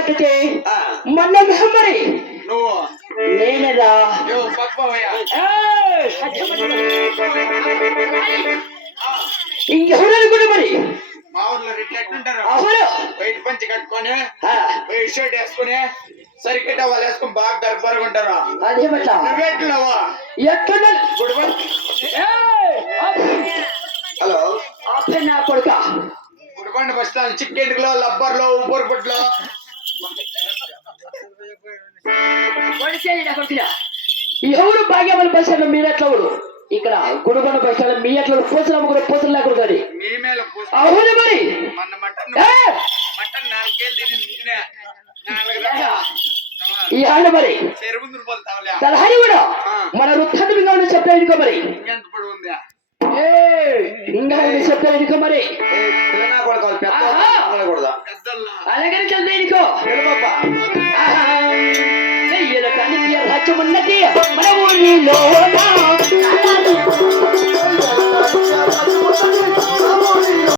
పెట్టే మొన్న మరి నువ్వు నేనేదా ఇంకెవరు అనుకుంటా మరి మా ఊర్లో రెట్లు ఎట్లుంటారు అవును వైట్ పంచి కట్టుకొని వైట్ షర్ట్ వేసుకుని సరికెట్ట వాళ్ళు వేసుకొని బాగా గర్భంగా ఉంటారు అదేమట నువ్వెట్లున్నావా ఎక్కడ హలో ఆపే నా కొడుక గుడిబండ బస్ స్టాండ్ చిక్కెండులో లబ్బర్లో ఊపూరుపుట్లో ఎవరు భాగ్యమని బస్ స్టాండ్ మీరు ఎట్లా ఇక్కడ గుడిబండ బస్ స్టాండ్ మీ ఎట్లా పూసలు అమ్ముకునే పూసలు లేకుండా మీ మీద అవును మరి మొన్న మటన్ 4 కేజీలు తిని ఈ ఆడ మరి చెరువు దుర్బోతావులే తలహారి కూడా మన వృత్తాన్ని చెప్పాను ఇంకో మరి ఇంకెంత పొడి ఉందా ఇంకా చెప్పాను ఇంకో మరి పిల్లనా కూడా అలాగే చదివే ఇంకో